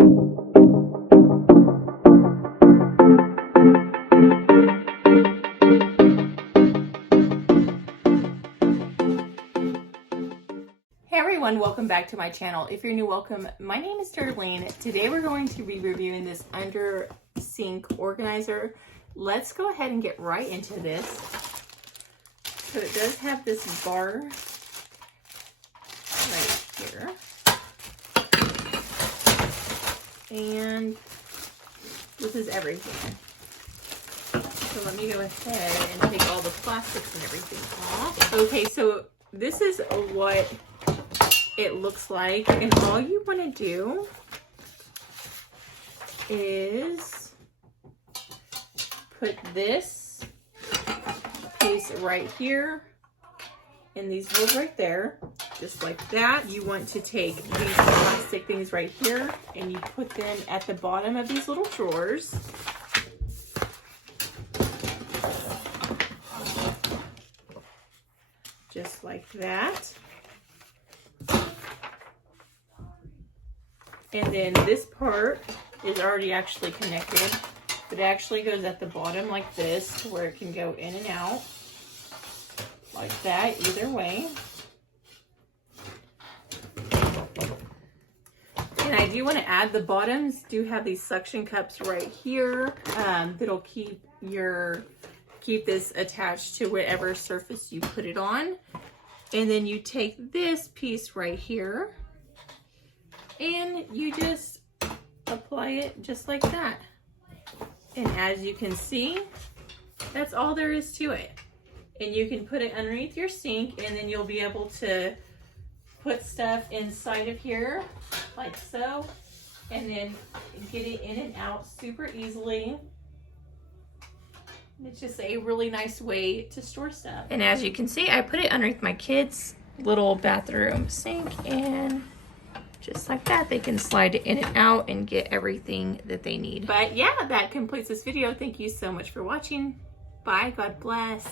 Hey everyone, welcome back to my channel. If you're new, welcome. My name is Darlene. Today we're going to be reviewing this under sink organizer. Let's go ahead and get right into this. So it does have this bar right here. And this is everything. So let me go ahead and take all the plastics and everything off. Okay, so this is what it looks like, and all you want to do is put this piece right here and these holes right there, just like that. You want to take these plastic things right here and you put them at the bottom of these little drawers. Just like that. And then this part is already actually connected, but it actually goes at the bottom like this to where it can go in and out like that, either way. And I do want to add, the bottoms do have these suction cups right here that'll keep this attached to whatever surface you put it on. And then you take this piece right here and you just apply it just like that. And as you can see, that's all there is to it. And you can put it underneath your sink, and then you'll be able to put stuff inside of here like so, and then get it in and out super easily. It's just a really nice way to store stuff. And as you can see, I put it underneath my kids' little bathroom sink, and just like that, they can slide it in and out and get everything that they need. But yeah, that completes this video. Thank you so much for watching. Bye, God bless.